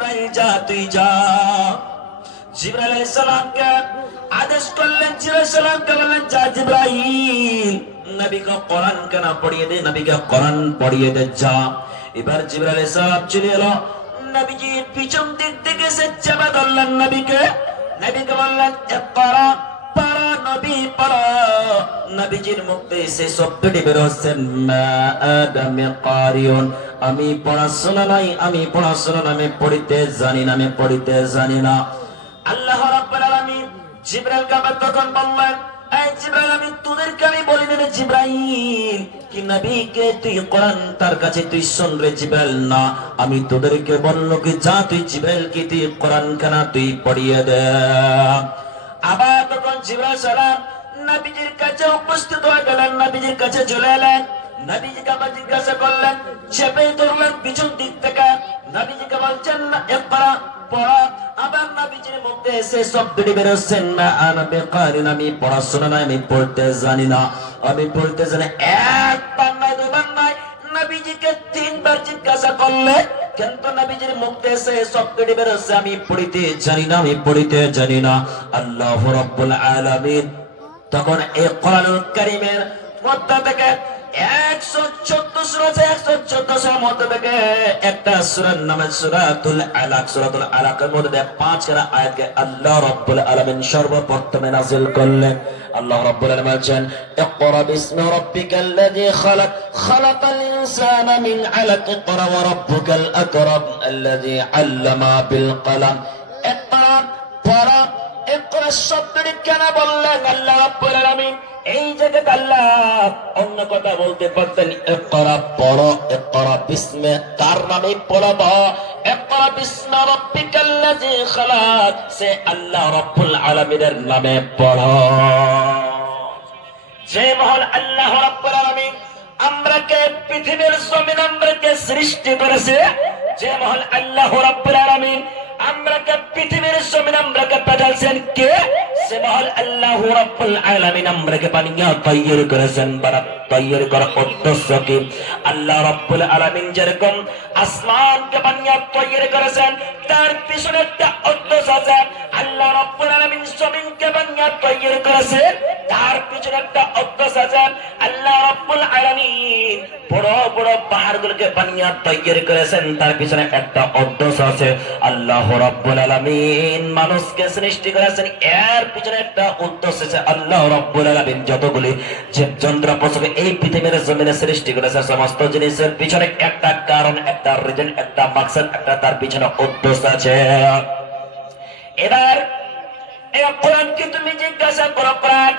জিবরাইল যা তুই যা। জিবরাইল আলাইহিস সালামকে আদেশ করলেন, জিবরাইল সালামকে বললেন যা জিবরাইল নবীকে কোরআন কেনা পড়িয়ে দে, নবীকে কোরআন পড়িয়ে দে যা। এবার জিবরাইল আলাইহিস সালাম চলে এলো নবীজির পিছন দিক থেকে, সে চেপে ধরলেন নবীকে, নবীকে বললেন ইকরা, পড়ো নবী পড়ো। নবীজির মুখ থেকে সে শব্দটি বের হচ্ছে মা আদামি কারিউন, আমি পড়াশোনা নাই, আমি পড়াশোনা না, আমি পড়িতে জানি না, আমি পড়িতে জানি না। আল্লাহ রাব্বুল আলামিন জিবরাইলকে আবার তখন বললেন এই জিবরাইল আমি তোদেরকে আমি বলি না রে জিবরাইল, কি নবীকে তুই কোরআন তার কাছে তুই শোন রে জিবরাইল, না আমি তোদেরকে বললো কি যা তুই জিবরাইলকে তুই কোরআন খানা তুই পড়িয়ে দে। আবার তখন জিবরাইল সালাম নবীজির কাছে উপস্থিত হয়ে গেলেন, নবীজির কাছে চলে এলেন। নবীজিকে আবার জিজ্ঞাসা করলেন, চেপে ধরলেন পিছন দিক থেকে, নবীজিকে বলছেন না ইকরা পড়া। আবার নবীজির মুখে এসে শব্দটি বের হচ্ছেন না আনা বেকারিন, আমি পড়াশোনা নাই, আমি পড়তে জানি না, আমি পড়তে জানি। একবার নয় দুবার নয়, নবীজিকে তিনবার জিজ্ঞাসা করলে কিন্তু নবীজির মুখে এসে শব্দটি বের হচ্ছে আমি পড়িতে জানি না, আমি পড়িতে জানি না। আল্লাহু রাব্বুল আলামিন তখন এই কোরআনুল কারীমের মধ্য থেকে 114 সূরা আছে, 114 সূরার মধ্যে থেকে একটা সূরার নাম সূরাতুল আলাক। সূরাতুল আলাকের মধ্যে 5টা আয়াতকে আল্লাহ রাব্বুল আলামিন সর্বপ্রথমে নাযিল করলেন। আল্লাহ রাব্বুল আলামিন বলেন ইকরা বিসমি রাব্বিকাল্লাযী খালাক, খালাকাল ইনসানা মিন আলাক, ইকরা ওয়া রাব্বুকাল আকরাম আল্লাযী আল্লামা বিল কলম। ইকরা পড়া, ইকরা শব্দটি কেন বললেন আল্লাহ রাব্বুল আলামিন? এই জায়গাতে আল্লাহ অন্য কথা বলতে পারতেন ইকরা পড়ো, ইকরা বিসমি তার নামে পড়বা, ইকরা বিসমি রাব্বিকাল্লাযী খালাক সে আল্লাহ রাব্বুল আলামিনের নামে পড়ো। যে মহান আল্লাহ রাব্বুল আলামিন আমরাকে পৃথিবীর জমিন আমরাকে সৃষ্টি করেছে, যে মহান আল্লাহ রাব্বুল আলামিন আমরাকে পৃথিবীর জমিন আমরাকে পাঠাইছেন কে? সে মহান আল্লাহ রাব্বুল আলামিন আমরাকে বানিয়ে তৈরি করেছেন। বারা তৈরি করার উদ্দেশ্য কি? আল্লাহ রাব্বুল আলামিন যেরকম আসমানকে বানিয়ে তৈরি করেছেন তার পিছনে একটা উদ্দেশ্য আছে। আল্লাহ রাব্বুল আলামিন জমিনকে বানিয়ে তৈরি করেছেন তার পিছনে একটা উদ্দেশ্য আছে। আল্লাহ রাব্বুল আলামিন বড় বড় পাহাড়গুলোকে বানিয়ে তৈরি করেছেন তার পিছনে একটা উদ্দেশ্য আছে। আল্লাহ রাব্বুল আলামিন মানুষকে সৃষ্টি করেছেন এর পিছনে একটা উদ্দেশ্য আছে। আল্লাহ রাব্বুল আলামিন যতগুলি জীবজন্তু পশুকে এই পৃথিবীর জমিনে সৃষ্টি করেছে সমস্ত জিনিসের পিছনে একটা কারণ, একটা রিজন, একটা মাকসাদ, একটা তার পিছনে উদ্দেশ্য আছে। এবার এই কোরআনকে তুমি জিজ্ঞাসা করো, কোরআন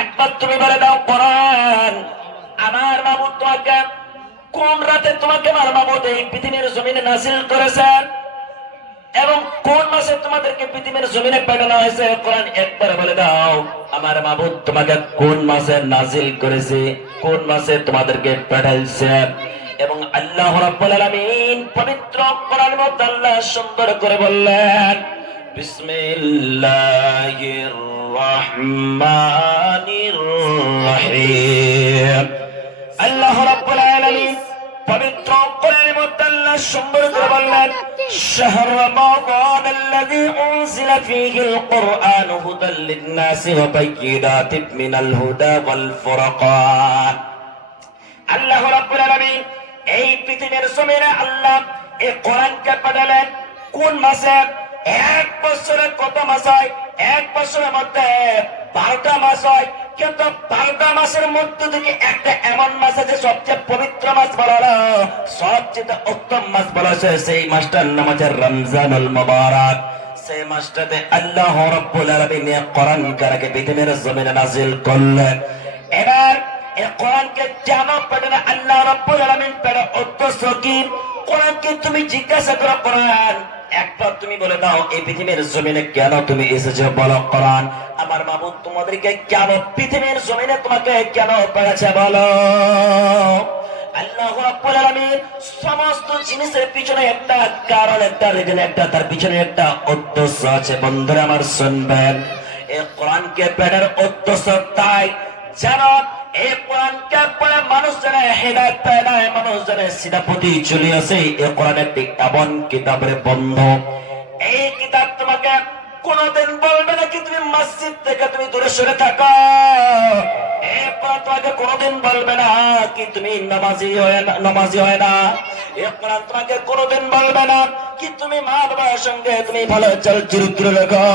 একবার তুমি বলে দাও কোরআন আমার মাবুদ তোমাকে কোন রাতে তোমাকে আমার মাবুদ এই পৃথিবীর জমিনে নাযিল করেছেন এবং কোন মাসে তোমাদেরকে পৃথিবীর জমিনে পাঠানো হয়েছে? কোরআন একবার বলে দাও আমার মাবুদ তোমাকে কোন মাসে নাযিল করেছে, কোন মাসে তোমাদেরকে পাঠাইছে। এবং আল্লাহ রাব্বুল আলামিন পবিত্র কোরআনের মধ্যে আল্লাহ সুন্দর করে বললেন বিসমিল্লাহির রহমানির রহিম। আল্লাহ রাব্বুল আলামিন পবিত্র কোরআনের মধ্যে আল্লাহ সুন্দর করে বললেন শাহর রমাদান আল্লাযী উনজিলা ফীহিল কুরআন হুদাল লিন-নাসি ওয়া বায়্যিনাতিন মিনাল হুদা ওয়াল ফুরকান। আল্লাহ রাব্বুল আলামিন এই পৃথিবীর জমিনে আল্লাহ এই কোরআনকে পাঠালেন কোন মাসে? এক বছরে কত মাস হয়? এক বছরের মধ্যে 12টা মাস হয়, কিন্তু 12টা মাসের মধ্যে থেকে একটা এমন মাস আছে সবচেয়ে পবিত্র মাস বলা হলো, সবচেয়ে উত্তম মাস বলা হয়েছে, সেই মাসটার নাম হচ্ছে রমজানুল মুবারক। সেই মাসটাতে আল্লাহ রাব্বুল আলামিন কোরআন কারিমকে পৃথিবীর জমিনে নাযিল করলেন। এবার এই কোরআনকে কেন পাঠালেন আল্লাহ রাব্বুল আলামিন? তার উদ্দেশ্য কি? কোরআনকে তুমি জিজ্ঞাসা করো কোরআন একবার তুমি বলে দাও এই পৃথিবীর জমিনে কেন তুমি এসেছো? বলো কোরআন আমার মাবুদ তোমাদেরকে কেন পৃথিবীর জমিনে তোমাকে কেন পাঠাচ্ছে বলো। আল্লাহ রাব্বুল আলামিন সমস্ত জিনিসের পিছনে একটা কারণ, একটা রিজন, একটা তার পিছনে একটা উদ্দেশ্য আছে। বন্ধুরা আমার শুনবেন, এই কোরআনকে পাঠানোর উদ্দেশ্য তাই যেন এই কোরআনকে পড়ে মানুষ যেন হেদায়েত পায় না, মানুষ যেন সিধা পথে চলে আসে। এই কোরআন একটি এমন কিতাবের বন্ধু, এই কিতাব তোমাকে কোনদিন বলবে না কি তুমি মসজিদ থেকে তুমি দূরে সরে থাকো। এই কোরআন তোমাকে কোনদিন বলবে না কি তুমি নামাজি হয় না। এই কোরআন তোমাকে কোনদিন বলবে না কি তুমি মা বাবার সঙ্গে তুমি ভালো চরিত্র রেখো।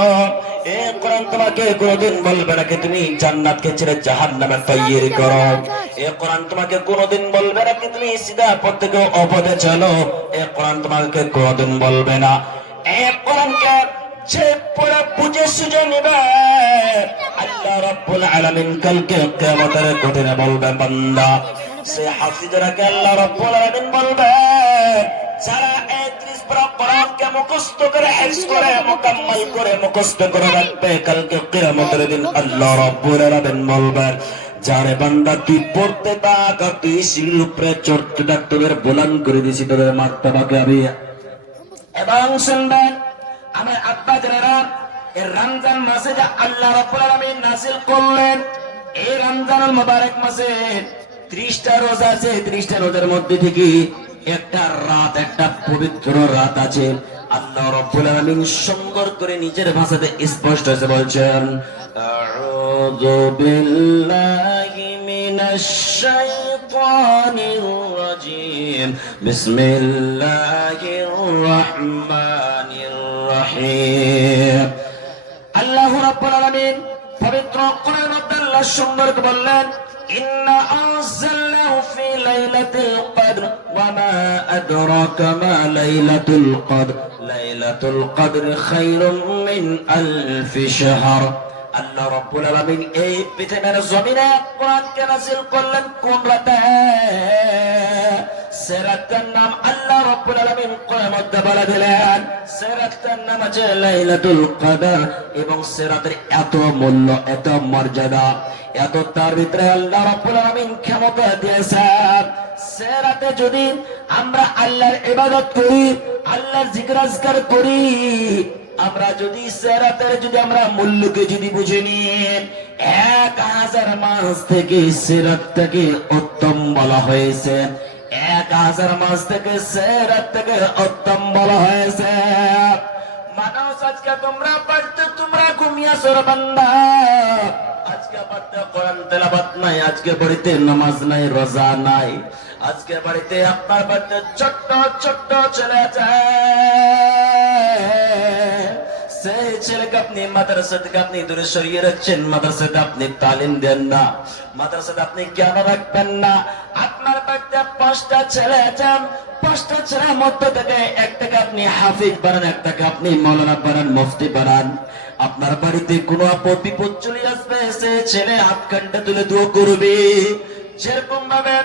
এই কোরআন তোমাকে কোনদিন বলবে না কি তুমি জান্নাতকে ছেড়ে জাহান্নামে তৈরি করো। এই কোরআন তোমাকে কোনদিন বলবে না কি তুমি সিধা পথ থেকে অপথে চলো। এই কোরআন তোমাকে কোনদিন বলবে না। এই কোরআনকে যে পড়ে বুঝে সুঝে নিবে, আল্লাহ রাব্বুল আলামিন কালকে কিয়ামতের কঠিনে বলবে বান্দা, সে হাফিজরাকে আল্লাহ রাব্বুল আলামিন বলবে যারা ৩১ পারা কোরআনকে মুখস্থ করে হিফজ করে মুকাম্মাল করে মুখস্থ করে রাখবে, কালকে কিয়ামতের দিন আল্লাহ রাব্বুল আলামিন বলবে যারে বান্দা তুই পড়তে থাক, তুই সিঁড়ির উপরে চড়তে থাক, তোদের বুলন্দ করে দিছি তোদের মার্তাবাকে আমি। এবং শুনবেন আমার আব্বা যারা এই রমজান মাসে যা আল্লাহ রাব্বুল আলামিন নাযিল করলেন, এই রমজানুল মুবারক মাসে 30টা রোজা আছে। 30টা রোজার মধ্যে থেকে একটা রাত, একটা পবিত্র রাত আছে। আল্লাহ রাব্বুল আলামিন সুন্দর করে নিজের ভাষাতে স্পষ্ট হয়ে বলছেন, আউযু বিল্লাহি মিনাশ শাইতানির রাজীম, বিসমিল্লাহির রহমানির রহিম। আল্লাহ রাব্বুল আলামিন পবিত্র কোরআনের মধ্যে আল্লাহ সুন্দর করে বললেন, ইন্না আনজালনাহু ফি লাইলাতিল কদর ওয়া মা আদরাকা মা লাইলাতুল কদর, লাইলাতুল কদর খায়রুম মিন আলফি শাহর। আল্লাহ রাব্বুল আলামিন এই পৃথিবীর জমিনে কোরআনকে নাযিল করলেন কোন রাতে? সে রাতের নাম আল্লাহ রাব্বুল আলামিন কোরআনের মধ্যে বলে দিলেন, সে রাতের নাম হচ্ছে লাইলাতুল কদর। এবং সে রাতের এত মূল্য, এত মর্যাদা, এত তার ভিতরে আল্লাহ রাব্বুল আলামিন ক্ষমতা দিয়েছেন। সে রাতে যদি আমরা আল্লাহর ইবাদত করি, আল্লাহর জিকির আজকার করি, আমরা যদি সে রাতের যদি আমরা মূল্যকে যদি বুঝে নিই, 1000 মাস থেকে সে রাতটাকে উত্তম বলা হয়েছে। 1000 মাস থেকে সে রাতটাকে উত্তম বলা হয়েছে। মানুষ আজকে তোমরা পড়তে তোমরা ঘুমিয়েছো রে বান্দা, আজকে পড়তে কোরআন তেলাওয়াত নাই, আজকে বাড়িতে নামাজ নাই, রোজা নাই, আজকে বাড়িতে আপনার বাড়িতে ছোট্ট ছোট্ট ছেলে আছে। সেই ছেলেকে আপনি মাদ্রাসা থেকে আপনি দূরে সরিয়ে রাখছেন, মাদ্রাসাতে আপনি তালিম দেন না, মাদ্রাসাতে আপনি জ্ঞান রাখবেন না। আপনার বাড়িতে 5টা ছেলে আছেন, 5টা ছেলের মধ্যে থেকে একটাকে আপনি হাফিজ বানান, একটাকে আপনি মাওলানা বানান, মুফতি বানান। আপনার বাড়িতে কোনো আপদ বিপদ চলে আসবে, সে ছেলে হাত কান্ডা তুলে দোয়া করবে। যেরকম ভাবে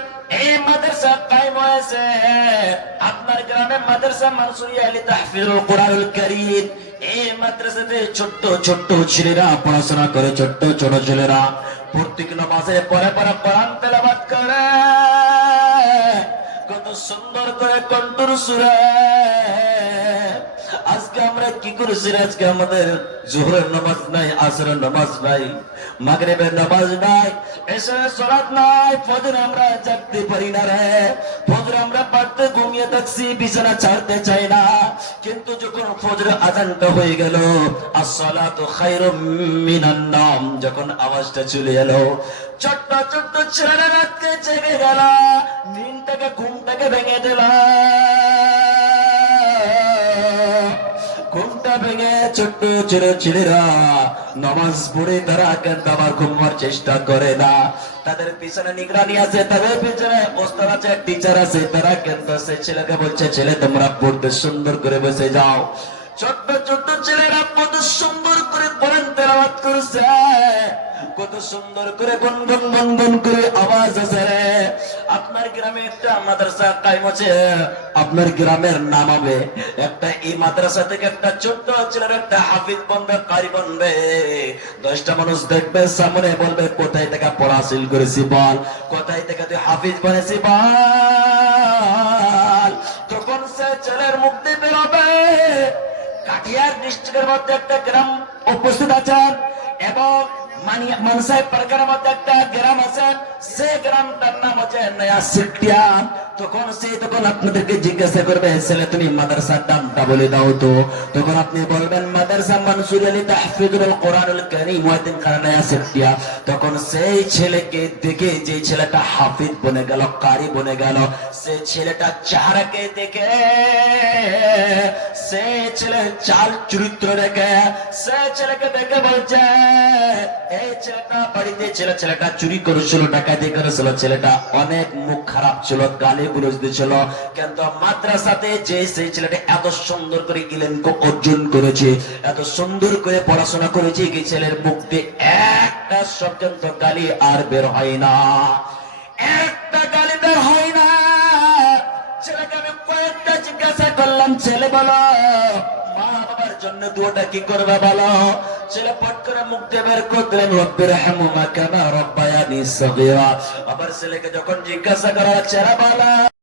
এই মাদ্রাসা কায়েম হয়েছে, আপনার গ্রামে মাদ্রাসা মানসুরিয়া আলী তাহফিজুল কোরআনুল কারীম, এই মাদ্রাসাতে ছোট্ট ছোট্ট ছেলেরা পড়াশোনা করে, ছোট্ট ছোট ছেলেরা প্রত্যেক নামাজে পরে পরে কোরআন তেলাওয়াত করে, কত সুন্দর করে কণ্ঠর সুরে। আজকে আমরা কি করেছি? আজকে আমাদের জোহরের নামাজ নাই, আসরের নামাজ নাই, মাগরিবের নামাজ নাই, এশারের সালাত নাই, ফজর আমরা জাগতে পারি না রে। ফজর আমরা পড়তে ঘুমিয়ে থাকছি, বিছানা ছাড়তে চাই না। কিন্তু যখন ফজর আযানটা হয়ে গেল, আসসালাতু খায়রুম মিনান নাম, যখন আওয়াজটা চলে এলো, ছোট্ট ছোট্ট ছেলেরা রাতকে জেগে গেল, দিনটাকে ঘুমটাকে ভেঙে দিল। ঘুমটা ভেঙে ছোট্ট ছোট ছেলেরা নামাজ পড়ে তারা কিন্তু আবার ঘুমার চেষ্টা করে না। তাদের পিছনে নিগরানি আছে, তাদের পিছনে ওস্তাদ আছে, টিচার আছে, তারা কিন্তু সেই ছেলেকে বলছে, ছেলে তোমরা পড়তে সুন্দর করে বসে যাও। ছোট্ট ছোট্ট ছেলেরা কত সুন্দর করে কোরআন তেলাওয়াত করছে, কত সুন্দর করে গুনগুন গুনগুন করে আওয়াজ আছে রে। আপনার গ্রামে একটা মাদ্রাসা কায়েম আছে, আপনার গ্রামের নাম হবে একটা, এই মাদ্রাসা থেকে একটা ছোট্ট ছেলের একটা হাফিজ বনবে, কারি বনবে। 10টা মানুষ দেখবে, সামনে বলবে কোথায় থেকে পড়াশিল করেছি বল, কোথায় থেকে তুই হাফিজ বনেছি বল। তখন সে ছেলের মুখ দিয়ে বেরোবে। কাটিয়ার ডিস্ট্রিক্টের মধ্যে একটা গ্রাম উপস্থিত আছেন এবং মানসাহেব পার্কের মধ্যে একটা গ্রাম আছে, সে গ্রামটার নাম হচ্ছে নয়া সিটিয়া। তখন আপনাদেরকে জিজ্ঞাসা করবে, ছেলে তুমি মাদ্রাসার নামটা বলে দাও তো। তখন আপনি বলবেন মাদ্রাসা মানসুর আলী তাহফিজুল কোরআনুল কারীম মুয়াদ্দিন খানা নয়া সিটিয়া। তখন সেই ছেলেকে দেখে, যে ছেলেটা হাফিজ বনে গেল, কারি বনে গেল, সে ছেলেটা চেহারাকে দেখে, সে ছেলে চাল চরিত্র দেখে, সে ছেলেকে দেখে বলছে, এই ছেলেটা বাড়িতে ছেলেটা চুরি করেছিল, ডাকাতি করেছিল, ছেলেটা অনেক মুখ খারাপ ছিল, গালি গুলোজ দিয়েছিল, কিন্তু মাদ্রাসাতে যে সেই ছেলেটা এত সুন্দর করে ইলমকে অর্জন করেছে, এত সুন্দর করে পড়াশোনা করেছে, কি ছেলের মুখ দিয়ে একটা শব্দ গালি আর বের হয় না, একটা গালি বের হয় না। ছেলেকে আমি কয়েকটা জিজ্ঞাসা করলাম, ছেলে বলো মা বাবার জন্য দুটা কি করবে বলো। ছেলে পট করে মুখ দিয়ে বের করলেন, রব্বির হামহুমা কামা রাব্বায়ানি সগীরা। আবার ছেলেকে যখন জিজ্ঞাসা করা হচ্ছে, বলো